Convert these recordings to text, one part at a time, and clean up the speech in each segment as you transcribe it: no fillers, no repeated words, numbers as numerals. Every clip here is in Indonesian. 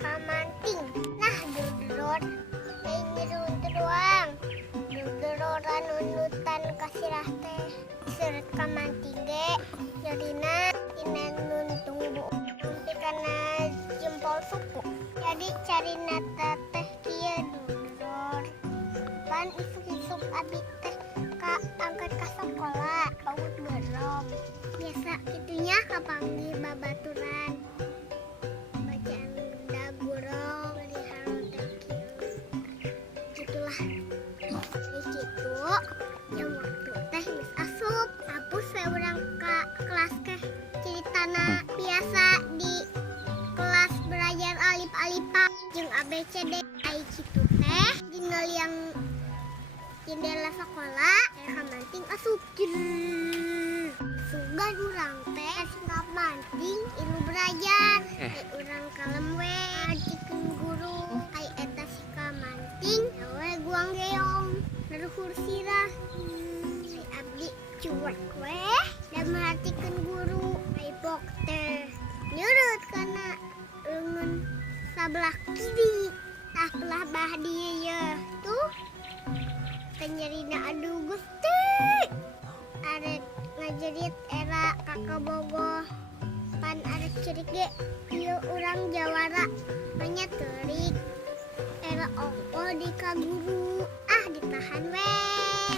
kamanting. Nah, duduror ini ruang. Duduror nunutan kasirah teh seret kamanting ge. Jadina ina nuntung bu. Tapi karena jempol suku. Jadi cari nata teh kieu duduror. Pan isuk-isuk abi teh ka angkat ka sekolah. Paut berom. Biasa kitunya kapanggih babaturan. Bacaan dagurong di halo teh gitulah. Di kitu yang waktu teh geus asup. Hapus we urang ka kelas teh ceritana biasa di kelas belajar alif-alifan jeung ABCD. Ai kitu teh dina yang jendela sekolah kamanting asup. Sugan urang teh kamanting ilu belajar. Urang kalem we dikeun guru. Ai eta si kamanting we guang geong naruhur sirah. Si abdi cuek we da merhatikeun guru. Ai bok teh nyurut kana leungeun sabelah kiri. Tah belah bah dieu ye tuh penyerina aduh Gusti. Arek ngajerit era kakak bogoh. Pan arek cerik ge ieu urang jawara banyak teurik. Era ongkoh di ka guru. Ah ditahan weh.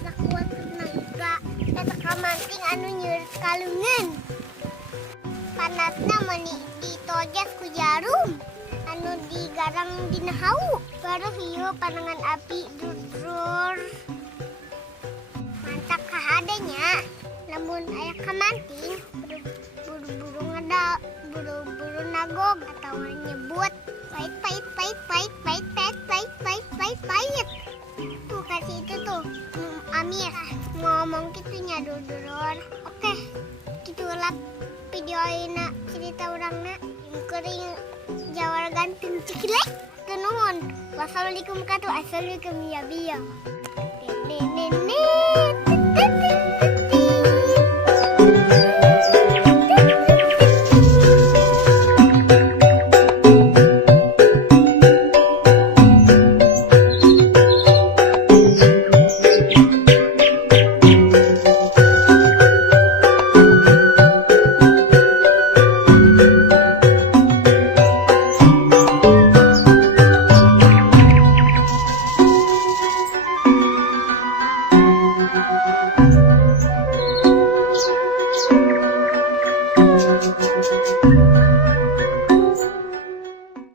Sakuat tenaga. Eta kamanting anu nyeureut kalungan. Panatna meni ditojas ku jarum. Anu digarang dina hau. Baru hiu panangan api duduror. Mantak kahadenya. Namun aya kamanting buru-buru nagog atau nyebut pait. Tuh kasih itu tuh Amir ngomong gitunya duduror. Oke, gitulah videoina cerita orangna kering jawar gantung cikilek. Nuhun. Wassalamualaikum warahmatullahi wabarakatuh. Assalamualaikum ya biya.